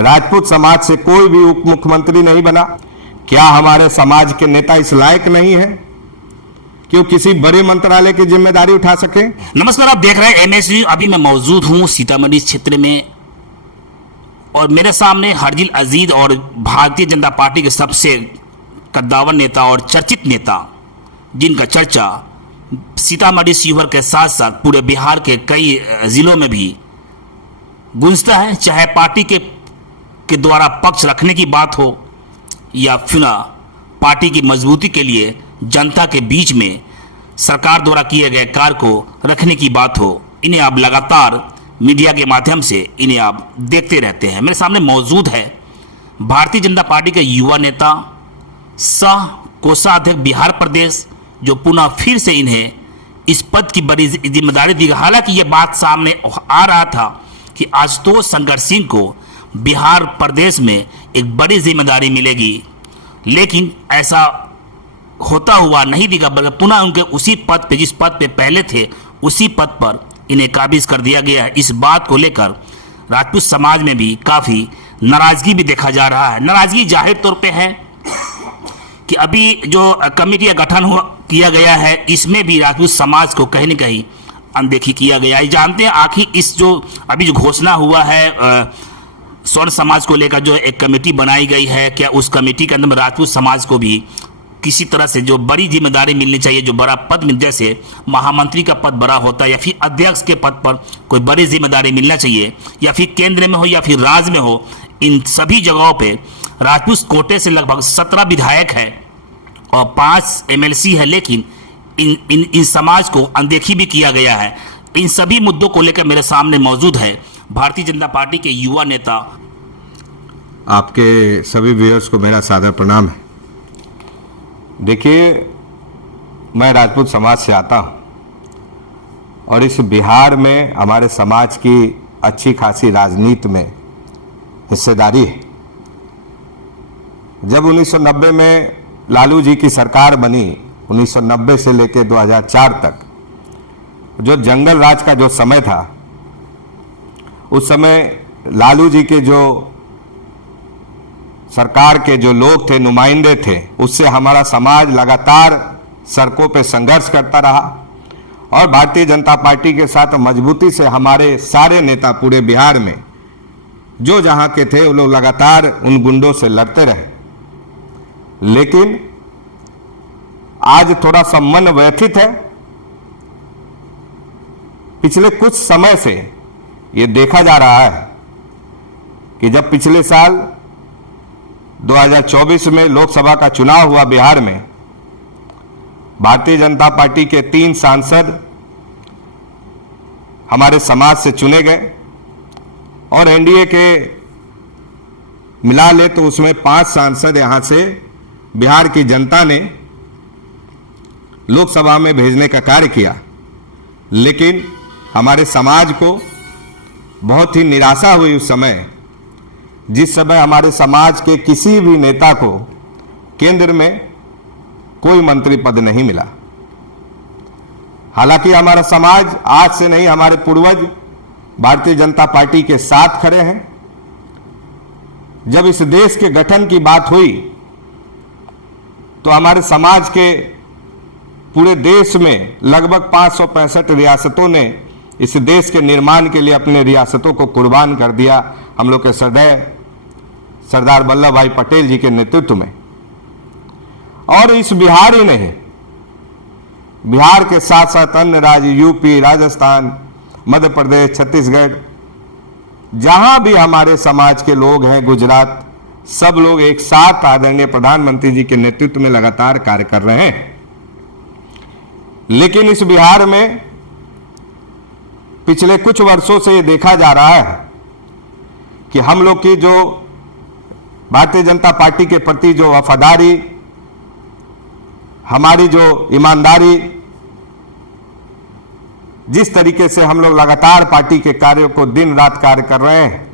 राजपूत समाज से कोई भी उप मुख्यमंत्री नहीं बना। क्या हमारे समाज के नेता इस लायक नहीं है कि वो किसी बड़े मंत्रालय की जिम्मेदारी उठा सके? नमस्कार, आप देख रहे हैं एमएस न्यूज। अभी मैं मौजूद हूं सीतामढ़ी क्षेत्र में और मेरे सामने हरजिल अजीज और भारतीय जनता पार्टी के सबसे कद्दावर नेता और चर्चित नेता, जिनका चर्चा सीतामढ़ी शिवहर के साथ साथ पूरे बिहार के कई जिलों में भी गूंजता है। चाहे पार्टी के द्वारा पक्ष रखने की बात हो या फिर पार्टी की मजबूती के लिए जनता के बीच में सरकार द्वारा किए गए कार्य को रखने की बात हो, इन्हें आप लगातार मीडिया के माध्यम से इन्हें आप देखते रहते हैं। मेरे सामने मौजूद है भारतीय जनता पार्टी के युवा नेता सह कोषाध्यक्ष बिहार प्रदेश, जो पुनः फिर से इन्हें इस पद की बड़ी जिम्मेदारी दी। हालांकि ये बात सामने आ रहा था कि आशुतोष शंकर सिंह को बिहार प्रदेश में एक बड़ी जिम्मेदारी मिलेगी, लेकिन ऐसा होता हुआ नहीं दिखा, बल्कि पुनः उनके उसी पद पे, जिस पद पे पहले थे, उसी पद पर इन्हें काबिज कर दिया गया है। इस बात को लेकर राजपूत समाज में भी काफ़ी नाराजगी भी देखा जा रहा है। नाराजगी जाहिर तौर पे है कि अभी जो कमेटी का गठन किया गया है, इसमें भी राजपूत समाज को कहीं न कहीं अनदेखी किया गया है। जानते हैं आखिर इस जो अभी जो घोषणा हुआ है स्वर्ण समाज को लेकर, जो एक कमेटी बनाई गई है, क्या उस कमेटी के अंदर राजपूत समाज को भी किसी तरह से जो बड़ी जिम्मेदारी मिलनी चाहिए, जो बड़ा पद मिल, जैसे महामंत्री का पद बड़ा होता है या फिर अध्यक्ष के पद पर कोई बड़ी जिम्मेदारी मिलना चाहिए, या फिर केंद्र में हो या फिर राज्य में हो, इन सभी जगहों पे राजपूत कोटे से लगभग 17 विधायक है और 5 एमएलसी है, लेकिन इन समाज को अनदेखी भी किया गया है। इन सभी मुद्दों को लेकर मेरे सामने मौजूद है भारतीय जनता पार्टी के युवा नेता। आपके सभी व्यूअर्स को मेरा सादर प्रणाम है। देखिए, मैं राजपूत समाज से आता हूँ और इस बिहार में हमारे समाज की अच्छी खासी राजनीति में हिस्सेदारी है। जब 1990 में लालू जी की सरकार बनी, 1990 से लेकर 2004 तक जो जंगल राज का जो समय था, उस समय लालू जी के जो सरकार के जो लोग थे, नुमाइंदे थे, उससे हमारा समाज लगातार सड़कों पे संघर्ष करता रहा और भारतीय जनता पार्टी के साथ मजबूती से हमारे सारे नेता पूरे बिहार में जो जहां के थे, वो लोग लगातार उन गुंडों से लड़ते रहे। लेकिन आज थोड़ा सा मन व्यथित है। पिछले कुछ समय से ये देखा जा रहा है कि जब पिछले साल 2024 में लोकसभा का चुनाव हुआ बिहार में, भारतीय जनता पार्टी के 3 सांसद हमारे समाज से चुने गए और एनडीए के मिला ले तो उसमें 5 सांसद यहां से बिहार की जनता ने लोकसभा में भेजने का कार्य किया। लेकिन हमारे समाज को बहुत ही निराशा हुई उस समय, जिस समय हमारे समाज के किसी भी नेता को केंद्र में कोई मंत्री पद नहीं मिला। हालांकि हमारा समाज आज से नहीं, हमारे पूर्वज भारतीय जनता पार्टी के साथ खड़े हैं। जब इस देश के गठन की बात हुई तो हमारे समाज के पूरे देश में लगभग 565 रियासतों ने इस देश के निर्माण के लिए अपने रियासतों को कुर्बान कर दिया, हम लोग के सरदार वल्लभ भाई पटेल जी के नेतृत्व में। और इस बिहार ही नहीं, बिहार के साथ साथ अन्य राज्य यूपी, राजस्थान, मध्य प्रदेश, छत्तीसगढ़, जहां भी हमारे समाज के लोग हैं, गुजरात, सब लोग एक साथ आदरणीय प्रधानमंत्री जी के नेतृत्व में लगातार कार्य कर रहे हैं। लेकिन इस बिहार में पिछले कुछ वर्षों से ये देखा जा रहा है कि हम लोग की जो भारतीय जनता पार्टी के प्रति जो वफादारी, हमारी जो ईमानदारी, जिस तरीके से हम लोग लगातार पार्टी के कार्यों को दिन रात कार्य कर रहे हैं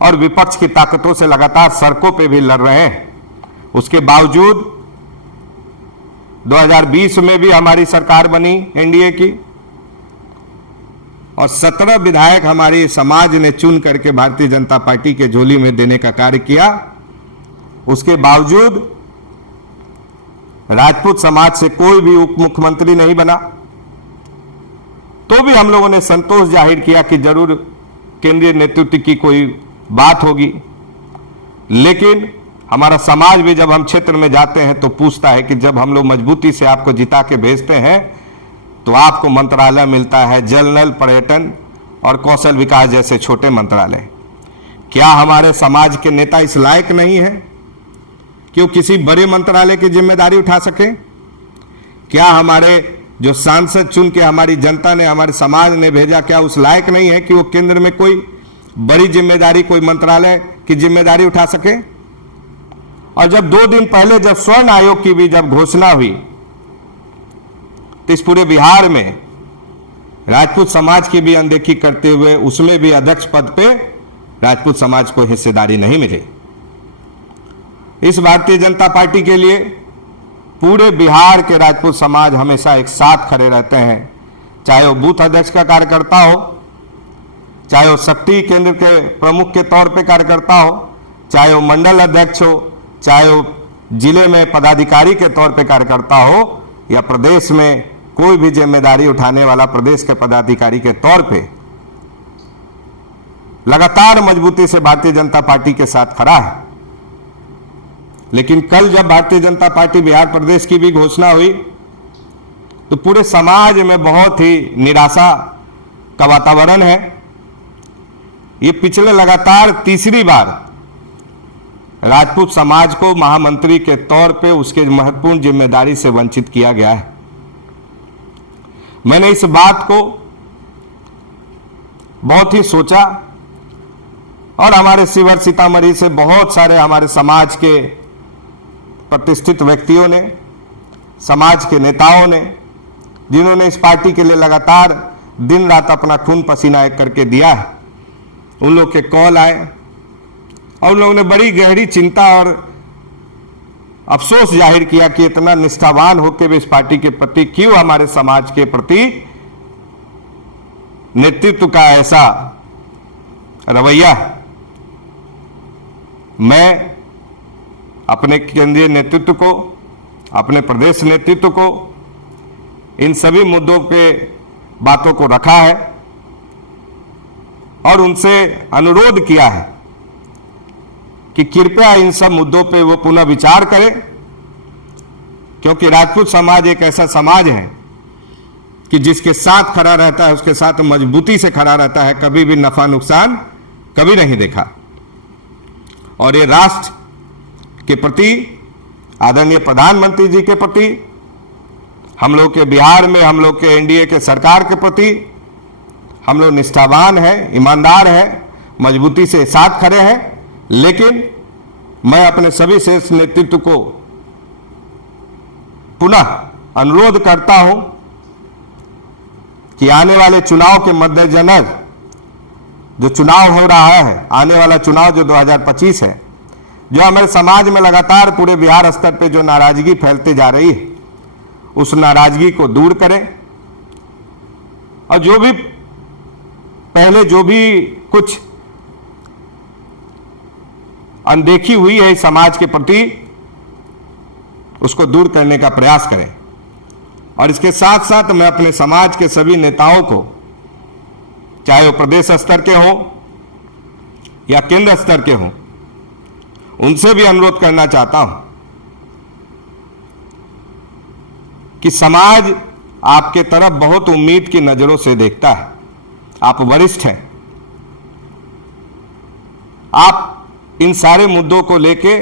और विपक्ष की ताकतों से लगातार सड़कों पे भी लड़ रहे हैं, उसके बावजूद 2020 में भी हमारी सरकार बनी एनडीए की और 17 विधायक हमारी समाज ने चुन करके भारतीय जनता पार्टी के झोली में देने का कार्य किया। उसके बावजूद राजपूत समाज से कोई भी उप मुख्यमंत्री नहीं बना, तो भी हम लोगों ने संतोष जाहिर किया कि जरूर केंद्रीय नेतृत्व की कोई बात होगी। लेकिन हमारा समाज भी जब हम क्षेत्र में जाते हैं तो पूछता है कि जब हम लोग मजबूती से आपको जिता के भेजते हैं तो आपको मंत्रालय मिलता है, जल नल, पर्यटन और कौशल विकास जैसे छोटे मंत्रालय। क्या हमारे समाज के नेता इस लायक नहीं है कि वो किसी बड़े मंत्रालय की जिम्मेदारी उठा सके? क्या हमारे जो सांसद चुन के हमारी जनता ने, हमारे समाज ने भेजा, क्या उस लायक नहीं है कि वो केंद्र में कोई बड़ी जिम्मेदारी, कोई मंत्रालय की जिम्मेदारी उठा सके? और जब 2 दिन पहले जब स्वर्ण आयोग की भी जब घोषणा हुई तो इस पूरे बिहार में राजपूत समाज की भी अनदेखी करते हुए उसमें भी अध्यक्ष पद पे राजपूत समाज को हिस्सेदारी नहीं मिली। इस भारतीय जनता पार्टी के लिए पूरे बिहार के राजपूत समाज हमेशा एक साथ खड़े रहते हैं, चाहे वो बूथ अध्यक्ष का कार्यकर्ता हो, चाहे वो शक्ति केंद्र के प्रमुख के तौर पे कार्यकर्ता हो, चाहे वो मंडल अध्यक्ष हो, चाहे वो जिले में पदाधिकारी के तौर पे कार्यकर्ता हो, या प्रदेश में कोई भी जिम्मेदारी उठाने वाला प्रदेश के पदाधिकारी के तौर पे लगातार मजबूती से भारतीय जनता पार्टी के साथ खड़ा है। लेकिन कल जब भारतीय जनता पार्टी बिहार प्रदेश की भी घोषणा हुई तो पूरे समाज में बहुत ही निराशा का वातावरण है। ये पिछले लगातार तीसरी बार राजपूत समाज को महामंत्री के तौर पे उसके महत्वपूर्ण जिम्मेदारी से वंचित किया गया है। मैंने इस बात को बहुत ही सोचा और हमारे शिवहर सीतामढ़ी से बहुत सारे हमारे समाज के प्रतिष्ठित व्यक्तियों ने, समाज के नेताओं ने, जिन्होंने इस पार्टी के लिए लगातार दिन रात अपना खून पसीना एक करके दिया है, उन लोग के कॉल आए और उन लोगों ने बड़ी गहरी चिंता और अफसोस जाहिर किया कि इतना निष्ठावान होकर भी इस पार्टी के प्रति क्यों हमारे समाज के प्रति नेतृत्व का ऐसा रवैया है। मैं अपने केंद्रीय नेतृत्व को, अपने प्रदेश नेतृत्व को इन सभी मुद्दों पे बातों को रखा है और उनसे अनुरोध किया है कि कृपया इन सब मुद्दों पे वो पुनः विचार करें, क्योंकि राजपूत समाज एक ऐसा समाज है कि जिसके साथ खड़ा रहता है उसके साथ मजबूती से खड़ा रहता है, कभी भी नफा नुकसान कभी नहीं देखा। और ये राष्ट्र के प्रति, आदरणीय प्रधानमंत्री जी के प्रति, हम लोग के बिहार में हम लोग के एनडीए के सरकार के प्रति हम लोग निष्ठावान हैं, ईमानदार हैं, मजबूती से साथ खड़े हैं। लेकिन मैं अपने सभी शीर्ष नेतृत्व को पुनः अनुरोध करता हूं कि आने वाले चुनाव के मद्देनजर, जो चुनाव हो रहा है, आने वाला चुनाव जो 2025 है, जो हमारे समाज में लगातार पूरे बिहार स्तर पे जो नाराजगी फैलती जा रही है, उस नाराजगी को दूर करें और जो भी पहले जो भी कुछ अनदेखी हुई है समाज के प्रति, उसको दूर करने का प्रयास करें। और इसके साथ साथ मैं अपने समाज के सभी नेताओं को, चाहे वो प्रदेश स्तर के हों या केंद्र स्तर के हों, उनसे भी अनुरोध करना चाहता हूं कि समाज आपके तरफ बहुत उम्मीद की नजरों से देखता है। आप वरिष्ठ हैं, आप इन सारे मुद्दों को लेके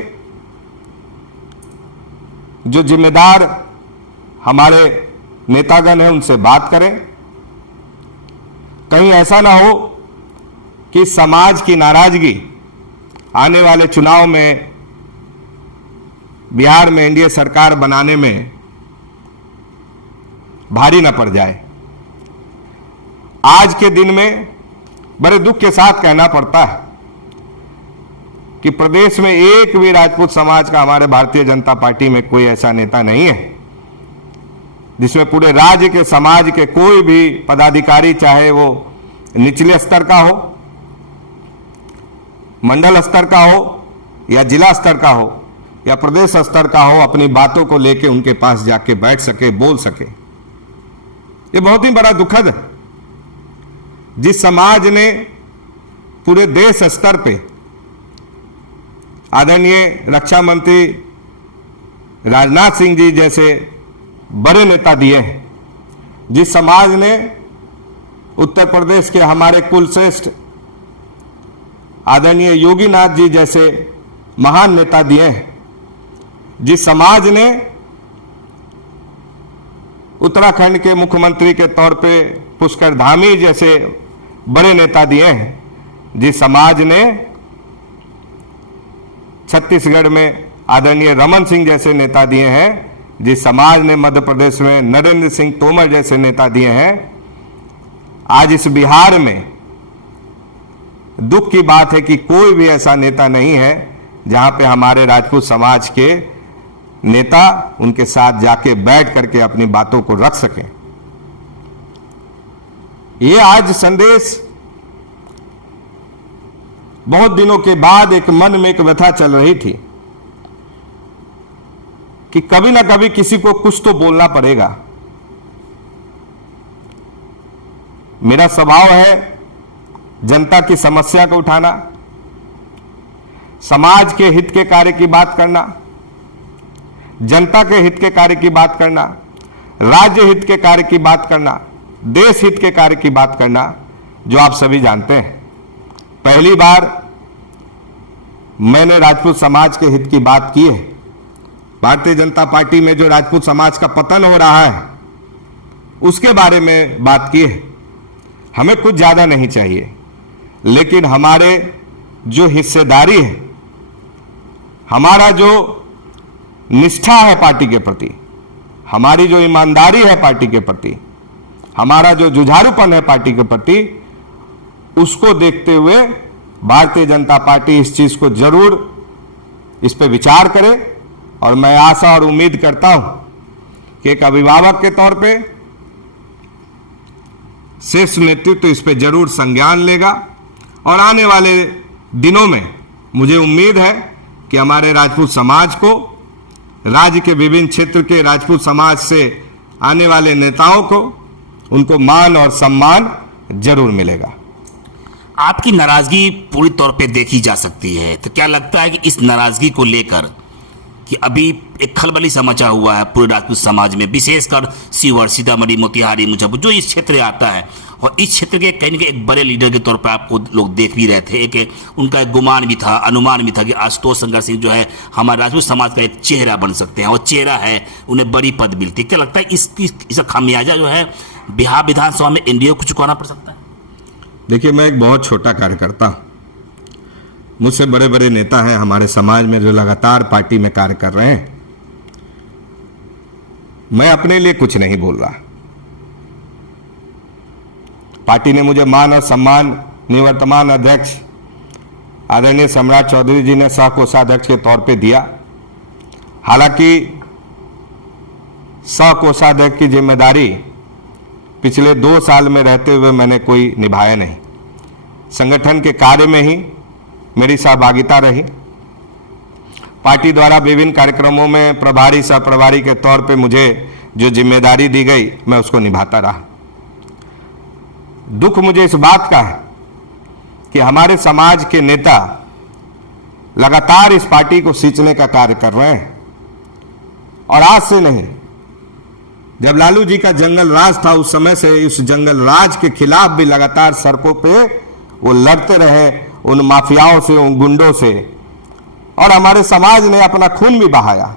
जो जिम्मेदार हमारे नेतागण हैं उनसे बात करें। कहीं ऐसा ना हो कि समाज की नाराजगी आने वाले चुनाव में बिहार में एनडीए सरकार बनाने में भारी न पड़ जाए। आज के दिन में बड़े दुख के साथ कहना पड़ता है कि प्रदेश में एक भी राजपूत समाज का हमारे भारतीय जनता पार्टी में कोई ऐसा नेता नहीं है जिसमें पूरे राज्य के समाज के कोई भी पदाधिकारी, चाहे वो निचले स्तर का हो, मंडल स्तर का हो, या जिला स्तर का हो, या प्रदेश स्तर का हो, अपनी बातों को लेके उनके पास जाके बैठ सके, बोल सके। ये बहुत ही बड़ा दुखद है। जिस समाज ने पूरे देश स्तर पे आदरणीय रक्षा मंत्री राजनाथ सिंह जी जैसे बड़े नेता दिए हैं, जिस समाज ने उत्तर प्रदेश के हमारे कुलश्रेष्ठ आदरणीय योगीनाथ जी जैसे महान नेता दिए हैं, जिस समाज ने उत्तराखंड के मुख्यमंत्री के तौर पे पुष्कर धामी जैसे बड़े नेता दिए हैं, जिस समाज ने छत्तीसगढ़ में आदरणीय रमन सिंह जैसे नेता दिए हैं, जिस समाज ने मध्य प्रदेश में नरेंद्र सिंह तोमर जैसे नेता दिए हैं, आज इस बिहार में दुख की बात है कि कोई भी ऐसा नेता नहीं है जहां पे हमारे राजपूत समाज के नेता उनके साथ जाके बैठ करके अपनी बातों को रख सकें। ये आज संदेश बहुत दिनों के बाद एक मन में एक व्यथा चल रही थी कि कभी ना कभी किसी को कुछ तो बोलना पड़ेगा। मेरा स्वभाव है जनता की समस्या को उठाना, समाज के हित के कार्य की बात करना, जनता के हित के कार्य की बात करना, राज्य हित के कार्य की बात करना, देश हित के कार्य की बात करना, जो आप सभी जानते हैं। पहली बार मैंने राजपूत समाज के हित की बात की है। भारतीय जनता पार्टी में जो राजपूत समाज का पतन हो रहा है उसके बारे में बात की है। हमें कुछ ज्यादा नहीं चाहिए, लेकिन हमारे जो हिस्सेदारी है, हमारा जो निष्ठा है पार्टी के प्रति, हमारी जो ईमानदारी है पार्टी के प्रति, हमारा जो जुझारूपन है पार्टी के प्रति, उसको देखते हुए भारतीय जनता पार्टी इस चीज को जरूर इस पे विचार करे। और मैं आशा और उम्मीद करता हूं कि एक अभिभावक के तौर पे शीर्ष नेतृत्व इस पे जरूर संज्ञान लेगा। और आने वाले दिनों में मुझे उम्मीद है कि हमारे राजपूत समाज को, राज्य के विभिन्न क्षेत्र के राजपूत समाज से आने वाले नेताओं को, उनको मान और सम्मान जरूर मिलेगा। आपकी नाराजगी पूरी तौर पे देखी जा सकती है, तो क्या लगता है कि इस नाराजगी को लेकर कि अभी एक खलबली सा मचा हुआ है पूरे राजपूत समाज में, विशेषकर शिवहर, सीतामढ़ी, मोतिहारी, मुजफ्फरपुर जो इस क्षेत्र आता है, और इस क्षेत्र के कहीं ना कहीं एक बड़े लीडर के तौर पर आपको लोग देख भी रहे थे। एक उनका एक गुमान भी था, अनुमान भी था कि आशुतोष शंकर सिंह जो है हमारे राजपूत समाज का एक चेहरा बन सकते हैं, और चेहरा है, उन्हें बड़ी पद मिलती है। क्या लगता है इसका खामियाजा जो है बिहार विधानसभा में एनडीए को चुकाना पड़ सकता है? देखिए, मैं एक बहुत छोटा कार्यकर्ता हूं। मुझसे बड़े बड़े नेता हैं हमारे समाज में जो लगातार पार्टी में कार्य कर रहे हैं। मैं अपने लिए कुछ नहीं बोल रहा। पार्टी ने मुझे मान और सम्मान निवर्तमान अध्यक्ष आदरणीय सम्राट चौधरी जी ने सह कोषाध्यक्ष के तौर पे दिया। हालांकि सह कोषाध्यक्ष की जिम्मेदारी पिछले 2 साल में रहते हुए मैंने कोई निभाया नहीं। संगठन के कार्य में ही मेरी सहभागिता रही। पार्टी द्वारा विभिन्न कार्यक्रमों में प्रभारी सह प्रभारी के तौर पे मुझे जो जिम्मेदारी दी गई, मैं उसको निभाता रहा। दुख मुझे इस बात का है कि हमारे समाज के नेता लगातार इस पार्टी को सींचने का कार्य कर रहे हैं। और आज से नहीं, जब लालू जी का जंगल राज था उस समय से उस जंगल राज के खिलाफ भी लगातार सड़कों पे वो लड़ते रहे, उन माफियाओं से, उन गुंडों से, और हमारे समाज ने अपना खून भी बहाया।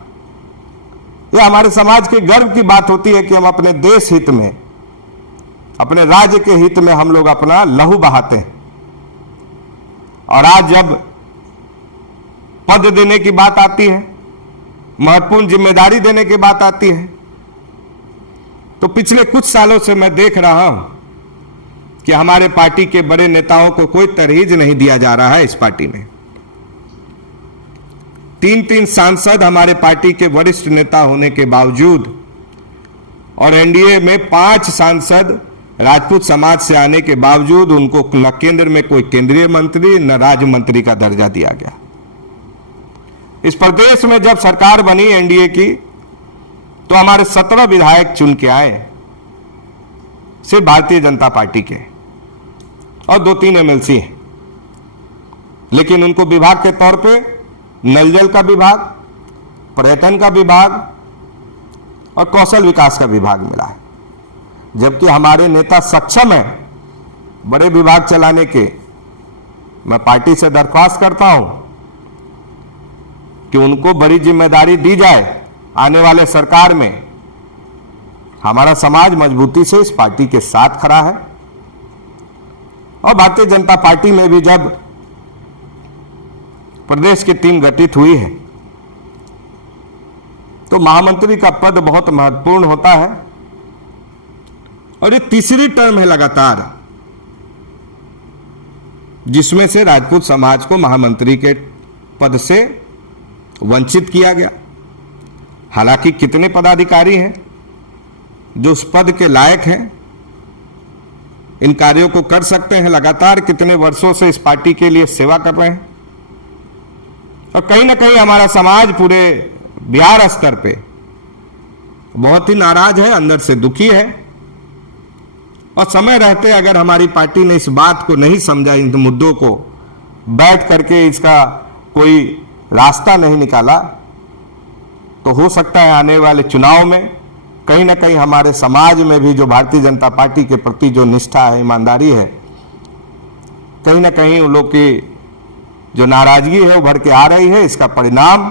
यह हमारे समाज के गर्व की बात होती है कि हम अपने देश हित में, अपने राज्य के हित में हम लोग अपना लहू बहाते हैं। और आज जब पद देने की बात आती है, महत्वपूर्ण जिम्मेदारी देने की बात आती है, तो पिछले कुछ सालों से मैं देख रहा हूं कि हमारे पार्टी के बड़े नेताओं को कोई तरहीज नहीं दिया जा रहा है। इस पार्टी में 3 सांसद हमारे पार्टी के वरिष्ठ नेता होने के बावजूद, और एनडीए में 5 सांसद राजपूत समाज से आने के बावजूद उनको न केंद्र में कोई केंद्रीय मंत्री न राज्य मंत्री का दर्जा दिया गया। इस प्रदेश में जब सरकार बनी एनडीए की तो हमारे 17 विधायक चुन के आए, सिर्फ भारतीय जनता पार्टी के, और 2-3 एमएलसी हैं, लेकिन उनको विभाग के तौर पे नल जल का विभाग, पर्यटन का विभाग और कौशल विकास का विभाग मिला है। जबकि हमारे नेता सक्षम है बड़े विभाग चलाने के। मैं पार्टी से दरख्वास्त करता हूं कि उनको बड़ी जिम्मेदारी दी जाए आने वाले सरकार में। हमारा समाज मजबूती से इस पार्टी के साथ खड़ा है और भारतीय जनता पार्टी में भी जब प्रदेश की टीम गठित हुई है तो महामंत्री का पद बहुत महत्वपूर्ण होता है और ये तीसरी टर्म है लगातार जिसमें से राजपूत समाज को महामंत्री के पद से वंचित किया गया। हालांकि कितने पदाधिकारी हैं जो उस पद के लायक हैं, इन कार्यों को कर सकते हैं, लगातार कितने वर्षों से इस पार्टी के लिए सेवा कर रहे हैं। और कहीं ना कहीं हमारा समाज पूरे बिहार स्तर पे बहुत ही नाराज है, अंदर से दुखी है। और समय रहते अगर हमारी पार्टी ने इस बात को नहीं समझा, इन मुद्दों को बैठ करके इसका कोई रास्ता नहीं निकाला, तो हो सकता है आने वाले चुनाव में कहीं ना कहीं हमारे समाज में भी जो भारतीय जनता पार्टी के प्रति जो निष्ठा है, ईमानदारी है, कहीं ना कहीं उन लोग की जो नाराजगी है उभर के आ रही है। इसका परिणाम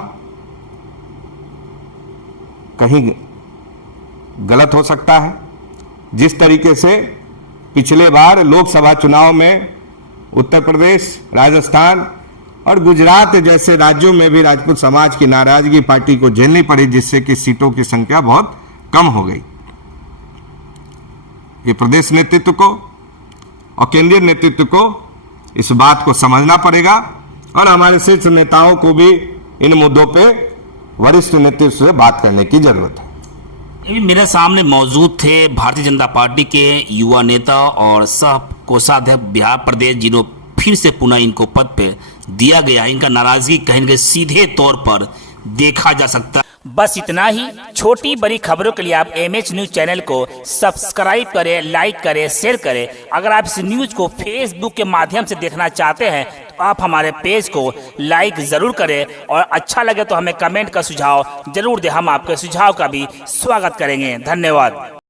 कहीं गलत हो सकता है। जिस तरीके से पिछले बार लोकसभा चुनाव में उत्तर प्रदेश, राजस्थान और गुजरात जैसे राज्यों में भी राजपूत समाज की नाराजगी पार्टी को झेलनी पड़ी, जिससे कि सीटों की संख्या बहुत कम हो गई। ये प्रदेश नेतृत्व को और केंद्रीय नेतृत्व को इस बात को समझना पड़ेगा और हमारे शीर्ष नेताओं को भी इन मुद्दों पे वरिष्ठ नेतृत्व से बात करने की जरूरत है। मेरे सामने मौजूद थे भारतीय जनता पार्टी के युवा नेता और सह कोषाध्यक्ष बिहार प्रदेश, जिन्हों फिर से पुनः इनको पद पे दिया गया। इनका नाराजगी कहीं न कहीं सीधे तौर पर देखा जा सकता है। बस इतना ही। छोटी बड़ी खबरों के लिए आप MH न्यूज चैनल को सब्सक्राइब करें, लाइक करें, शेयर करें। अगर आप इस न्यूज को फेसबुक के माध्यम से देखना चाहते हैं तो आप हमारे पेज को लाइक जरूर करें और अच्छा लगे तो हमें कमेंट का सुझाव जरूर दें। हम आपके सुझाव का भी स्वागत करेंगे। धन्यवाद।